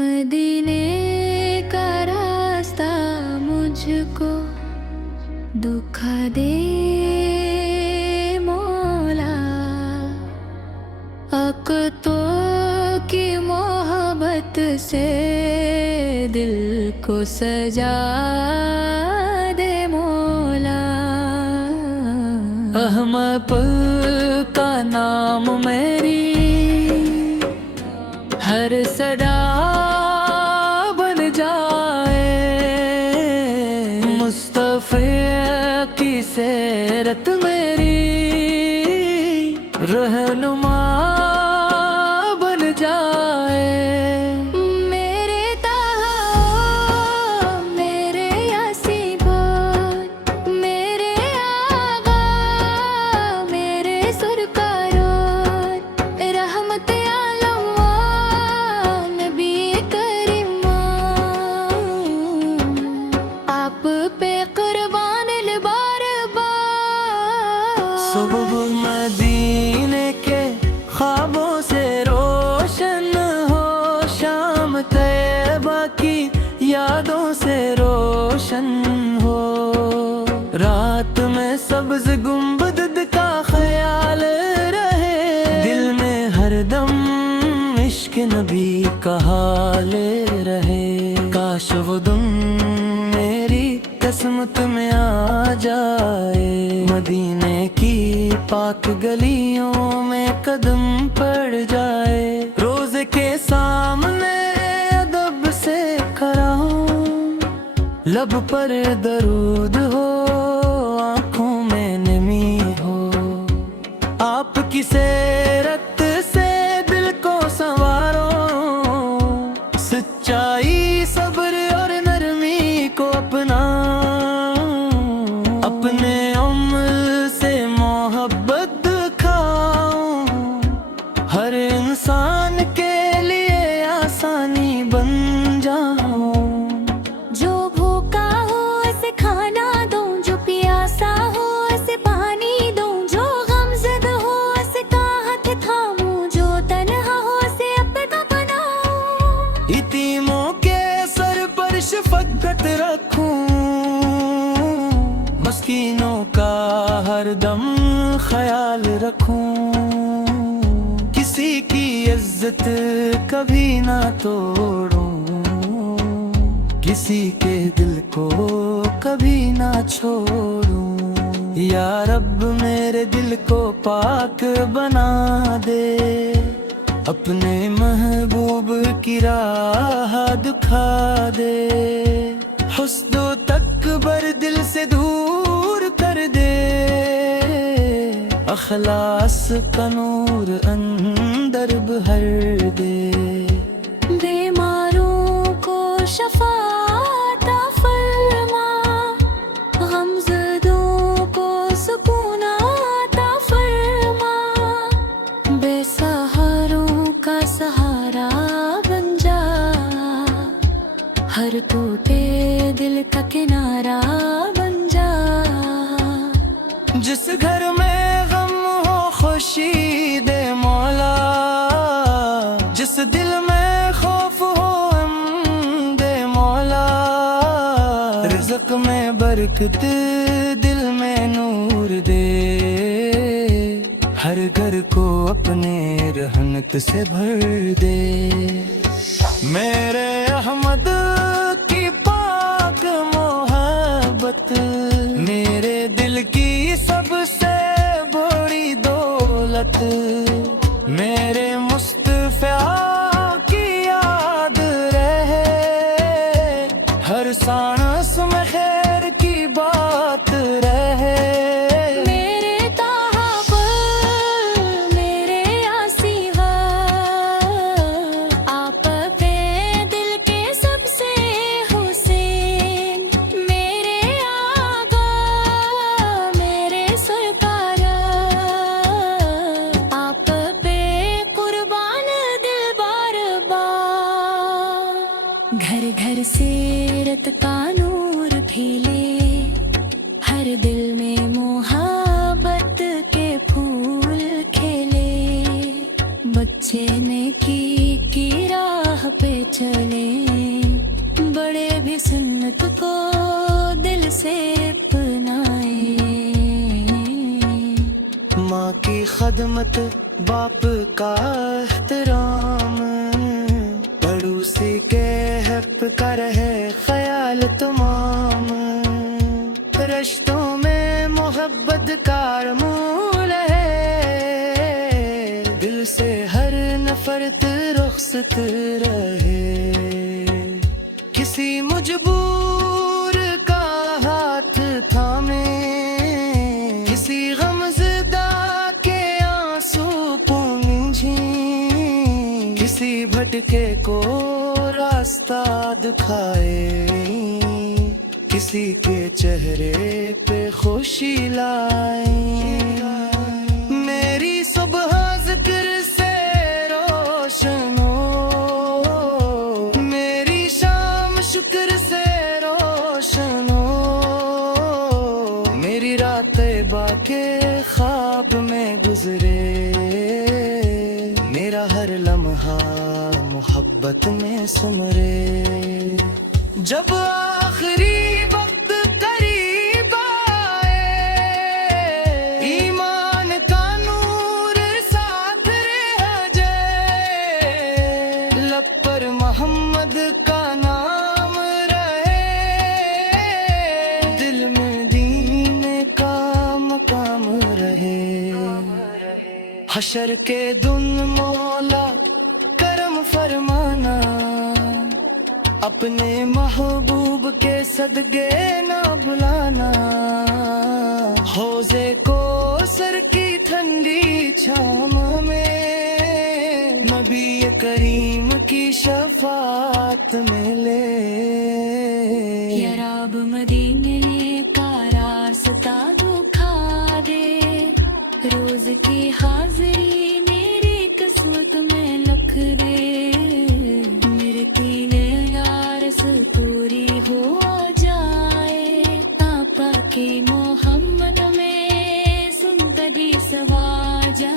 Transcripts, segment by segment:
मदीने का रास्ता मुझको दुखा दे मौला, अक़तो की मोहब्बत से दिल को सजा दे मौला। अहमद का नाम मेरी हर सदा बन जाए, मुस्तफ़ा की सीरत मेरी रहनुमा बन जाए। मेरे ताहा मेरे यासीन भाई, मेरे आगा मेरे सरकार, रहमत आलम नबी करीम, आप पे कुर्बान बार बार। सुबह मदीने के ख्वाबों से रोशन हो, शाम तैयबा की यादों से रोशन हो, रात में सब्ज गुंबद का ख्याल रहे, दिल में हरदम इश्क नबी का हाल रहे। काश वो दिन मेरी किस्मत में आ जाए, मदीने की पाक गलियों में कदम पड़ जाए, रोज़े के सामने अदब से खड़ा हूँ, लब पर दरूद हो आँखों में नमी हो, आपकी सीरत से दिल को संवारो, सच्चाई सब्र और नरमी को अपना, अपने अमल से मोहब्बत दिखाऊं, हर इंसान के लिए आसानी बन जाऊं। जो भूखा हो उसे खाना दूं, जो प्यासा हो उसे पानी दूं, जो गमज़दा हो उसे हाथ थामूं, जो तन्हा हो उसे अपना बनाऊं, यतीमों के सर पर शफ़क़त रखूं, मस्कीनों का हर दम ख्याल रखूं, किसी की इज्जत कभी ना तोड़ूं, किसी के दिल को कभी ना छोड़ूं। या रब मेरे दिल को पाक बना दे, अपने महबूब की राह दिखा दे, हुस्न तकबर दिल से दूर कर दे, अखलास का नूर अंदर भर दे, बीमारों को शफा अता फरमा, गमज़दों को सुकून अता फरमा, बेसहारों का सहारा बन जा, हर टूटे दिल का किनारा बन जा। जिस घर में गम हो खुशी दे मौला, जिस दिल में खौफ हो अमन दे मौला, रिज़्क़ में बरकत दिल में नूर दे, हर घर को अपने रहमत से भर दे। मेरे अहमद की पाक मोहब्बत मेरे दिल की सबसे बड़ी दौलत, मेरे मुस्तफ़ा की याद रहे, हर सांस में खैर की बात रहे। मेरे ताहा पर मेरे यासीन भाई, आप पे दिल के सबसे हुसैन, मेरे आगा मेरे सरकार, आप पे कुर्बान दिल बार बार। घर घर सीरत का नूर खिले, हर दिल में मोहब्बत के फूल खिले, बच्चे ने की राह पे चले, बड़े भी सुन्नत को दिल से अपनाए। माँ की खदमत, बाप का एहतराम, पड़ोसी के हक का रहे ख्याल तमाम। रिश्तों में मोहब्बत का रमूल है, दिल से हर नफरत रुखसत रहे। किसी मजबूर का हाथ थामे, किसी गमज़दा के आंसू पूंझी, किसी भटके को रास्ता दिखाए, किसी के चेहरे पे खुशी लाए। मेरी सुबह जिक्र से रोशन हो, मेरी शाम शुक्र से रोशन हो, मेरी रातें बाके ख्वाब में गुजरे, मेरा हर लम्हा मोहब्बत में सुमरे। जब आखिरी वक्त करीब आए, ईमान का नूर साथ रह जाए, लब पर मोहम्मद का नाम रहे, दिल में दीन का मकाम रहे। हशर के दिन मौला करम फरमाना, अपने महबूब के सदके ना बुलाना। हौज़े को सर की ठंडी छाम में, नबी करीम की शफात मिले। या रब मदीने का रास्ता दिखा दे, रोज की हाजिरी मेरी किस्मत में लिख दे। मेरे तीले पूरी हो जाए, आका की मोहम्मद में जिंदगी सवा जा।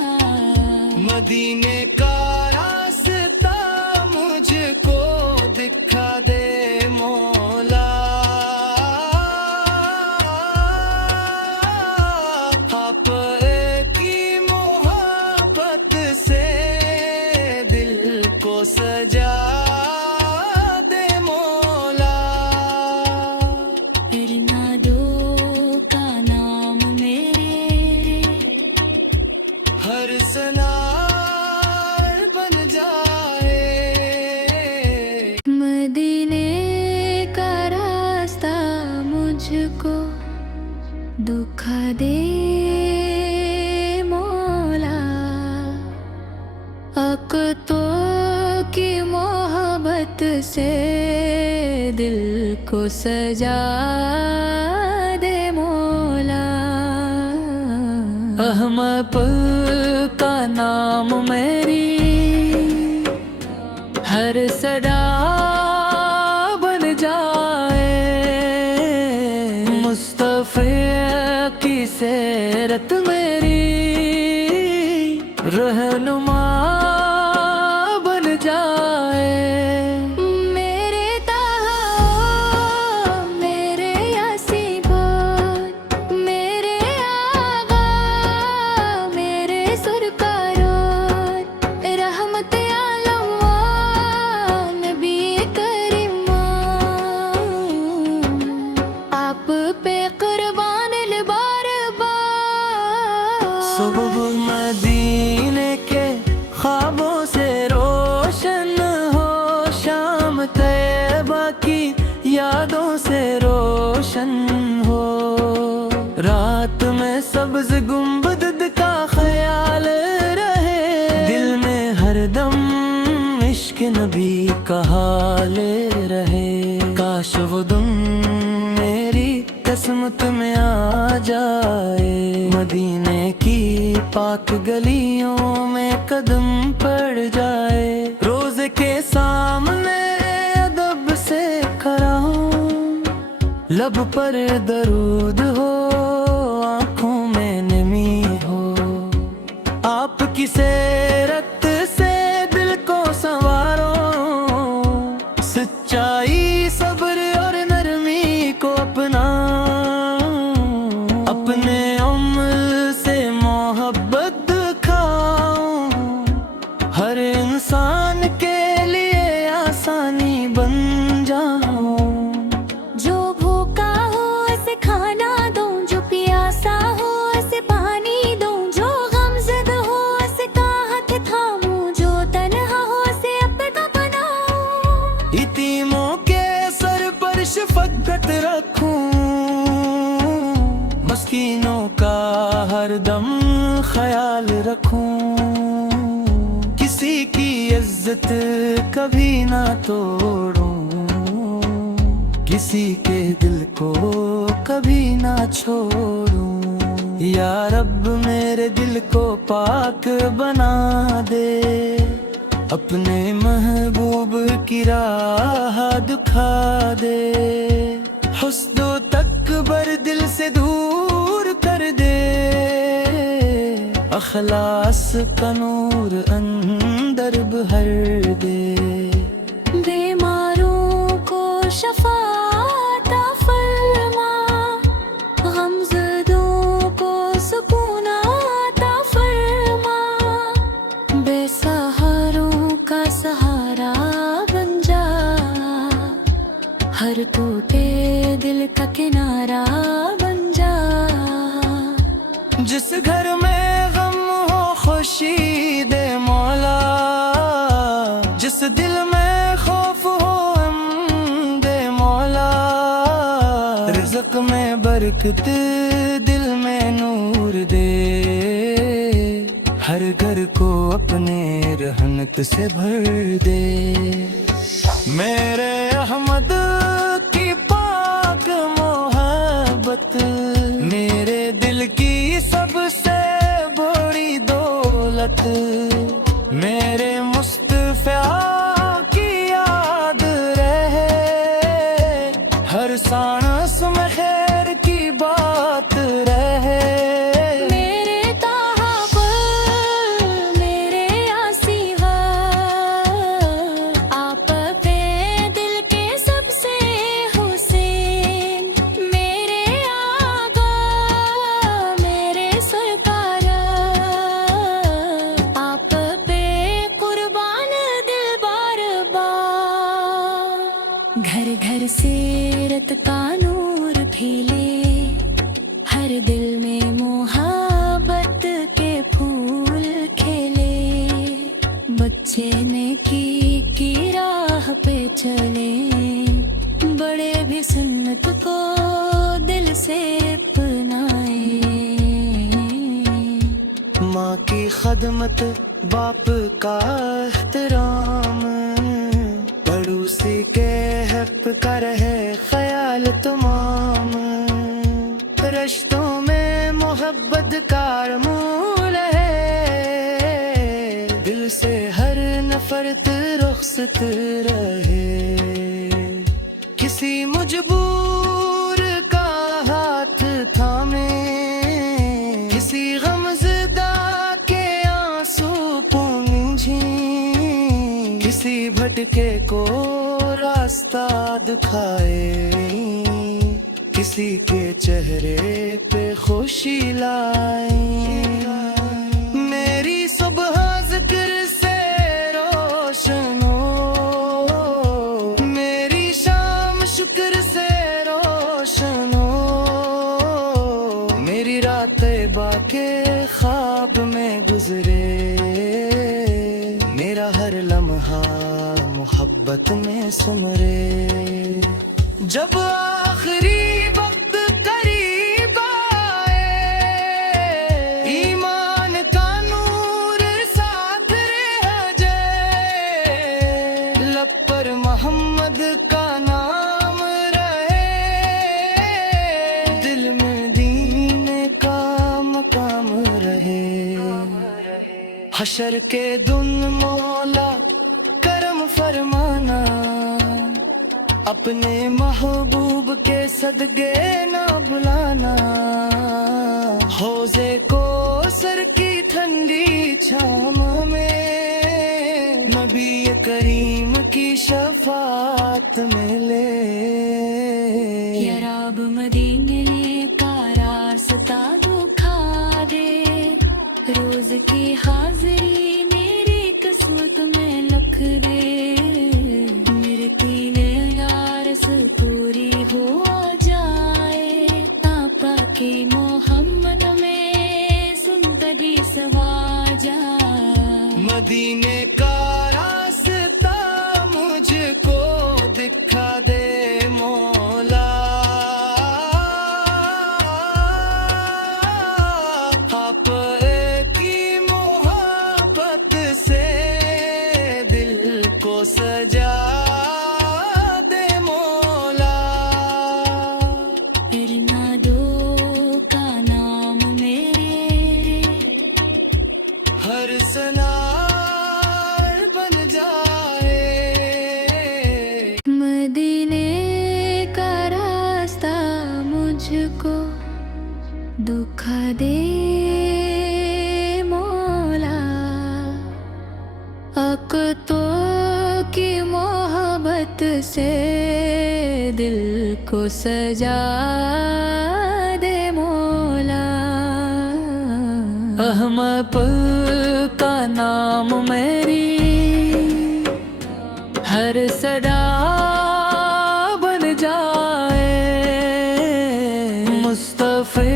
मदीने का रास्ता मुझको दिखा दे मौला, आप की मोहब्बत से दिल को सजा। हर सनार बन जाए, मदीने का रास्ता मुझको दिखा दे मौला, हक तो की मोहब्बत से दिल को सजा दे मौला। अहमद का नाम मेरी हर सदा बन जाए, मुस्तफ़ा की सीरत मेरी रहनुमा बन जाए। मेरे ताहा, मेरे यासीन, मेरे आगा, मेरे सुरकारो, रहमत आलम नबी करीम, आप पे कुर्बान बार बार। सुबह मदीने के ख्वाबों से रोशन हो, शाम तैयबा की यादों से रोशन हो, रात में सब्ज गुंबद का ख्याल रहे, दिल में हरदम इश्क नबी का हाल रहे। काश वो दिन मेरी किस्मत में आ जाए, मदीने की पाक गलियों में कदम पड़ जाए, रोज़े के सामने अदब से खड़ा हूँ, लब पर दरूद हो, आँखों में नमी हो, आपकी सीरत से दिल को संवारो, सच्चाई सब्र और नरमी को अपना, अपने अमल से मोहब्बत दिखाऊं, हर इंसान के लिए आसानी बन जाऊं। जो भूखा हो उसे खाना दूं, जो प्यासा हो उसे पानी दूं, जो गमज़दा हो उसे हाथ थामूं, जो तन्हा हो उसे अपना बनाऊं। यतीमों के सर पर शफ़क़त रखूं, मस्कीनों का हर दम ख्याल रखूं, किसी की इज्जत कभी ना तोड़ूं, किसी के दिल को कभी ना छोड़ूं। या रब मेरे दिल को पाक बना दे, अपने महबूब की राह दिखा दे, हुस्न तकबर दिल से दूर कर दे, अखलास का नूर अंदर भर दे। बीमारों को शफा अता फरमा, गमज़दों को सुकून अता फरमा, बेसहारों का सहारा बन जा, हर टूटे दिल का किनारा बन जा। जिस घर में गम हो खुशी दे मौला, जिस दिल में खौफ हो अमन दे मौला, रिज़्क़ में बरकत दिल में नूर दे, हर घर को अपने रहमत से भर दे। मेरे अहमद की पाक मोहब्बत मेरे दिल की सबसे बड़ी दौलत, मेरे मुस्तफा की याद रहे, हर सांस में खैर की बात रहे। मेरे ताहा पर मेरे आसिवा, आप पे दिल के सबसे हुसैन, मेरे आका मेरे सरकार, आप पे कुर्बान दिल बार बार। घर घर सीरत का नूर खिले, हर दिल में मोहब्बत के फूल खिले, बच्चे नेकी राह पे चले, बड़े भी सुन्नत को दिल से अपनाए। माँ की खदमत, बाप का एहतराम, पड़ोसी के हक का रहे ख्याल तमाम, रिश्तों में मोहब्बत का मूल है, दिल से हर नफरत रुखसत रहे, किसी मजबूर का हाथ थामे, किसी गमज़दा के आंसू पूंझी, किसी भटके को रास्ता दिखाए, किसी के चेहरे पे खुशी लाए। मेरी सुबह ज़िक्र से रोशन हो, मेरी शाम शुक्र से रोशन हो, मेरी रातें बाके ख्वाब में गुजरे, मेरा हर लम्हा मोहब्बत में सुमरे। जब आखिरी वक्त करीब आए, ईमान का नूर साथ रह जाए, लब पर मोहम्मद का नाम रहे, दिल में दीन का मकाम रहे। हशर के दिन मौला करम फरमाना, अपने महबूब के सदके ना बुलाना, हौज़े को सर की ठंडी छाम में, नबी करीम की शफात मिले। या रब मदीने का रास्ता दिखा दे, रोज की हाजिरी मेरी किस्मत में लिख दे। मेरे तीले यारस पूरी हो जाए, आका की मोहम्मद में जिंदगी सवा जा। मदीने का रास्ता मुझको दिखा दे मौला, आप की मोहब्बत से दिल को सजा दे मौला। फिर ना दो का नाम मेरे हर सनार बन जाए। मदीने का रास्ता मुझको दिखा दे मौला, हक तो की मोहब्बत से दिल को सजा दे मौला। अहमद का नाम मेरी हर सदा बन जाए। मुस्तफ़े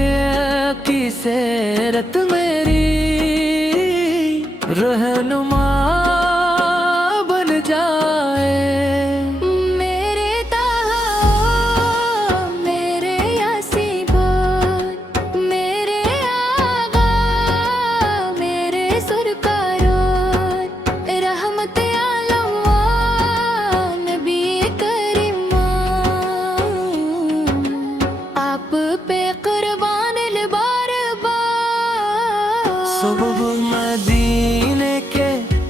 की सीरत मेरी रहनुमा बन जाए। मेरे ताहा मेरे यासीबान, मेरे आगा मेरे सुरकारान, रहमत आलम नबी करीमा, आप पे कुर्बान बार बार। सुबह मदीने के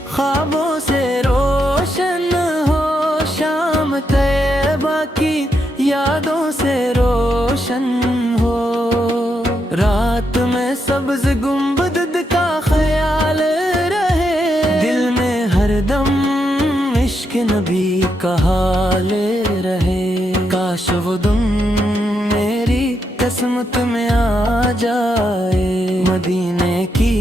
ख्वाबों से रोशन हो, शाम तैयबा की यादों से रोशन हो। रात में सब्ज गुंबद का ख्याल रहे, दिल में हरदम इश्क नबी का हाल रहे। काश वो दिन मेरी किस्मत में आ जाए, मदीने की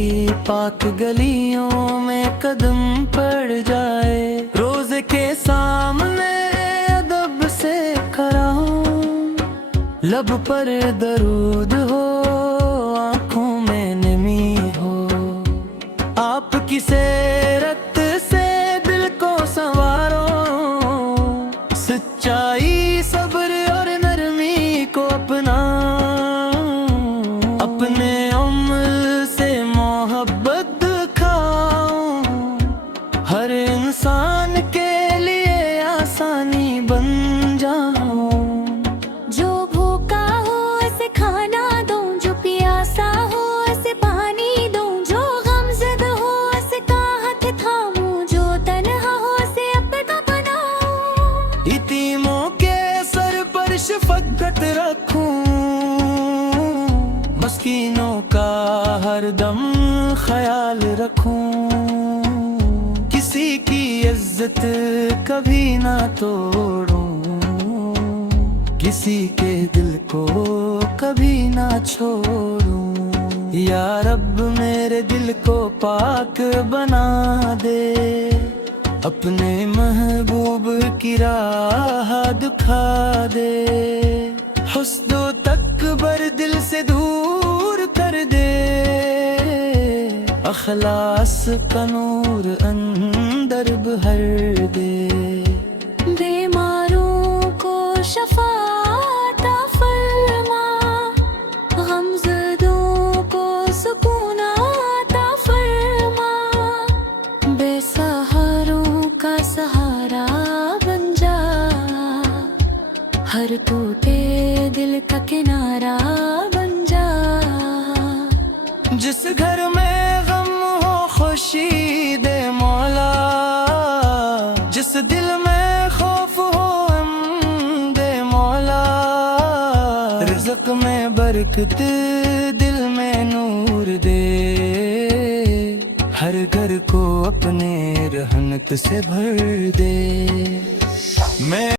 पाक गलियों में कदम पड़ जाए। रोज के सामने अदब से खड़ा हूँ, लब पर दरूद हो, आंखों में नमी हो। आपकी सीरत से दिल को संवारो, सच्चाई सब्र और नरमी को अपना। अपने अमल से मोहब्बत दिखाऊं, हर इंसान के लिए आसानी बन जाऊं। जो भूखा हो उसे खाना दूं, जो प्यासा हो उसे पानी दूं, जो गमज़दा हो उसे हाथ थामूं, जो तन्हा हो उसे अपना बनाऊं। यतीमों के सर पर शफ़क़त रखूं, मस्कीनों का हरदम ख्याल रखूं। किसी की इज्जत कभी ना तोड़ूं, किसी के दिल को कभी ना छोड़ूं। या रब मेरे दिल को पाक बना दे, अपने महबूब की राह दिखा दे। हुस्न तकबर दिल से दूर कर दे, अखलास का नूर अंदर भर दे। बीमारों को शफा अता फरमा, गमज़दों को सुकून अता फरमा। बेसहारों का सहारा बन जा, हर टूटे दिल का किनारा बन जा। जिस घर में गम हो खुशी दे मौला, जिस दिल में खौफ हो हम दे मौला। रिज़्क़ में बरकत दिल में नूर दे, हर घर को अपने रहमत से भर दे। मैं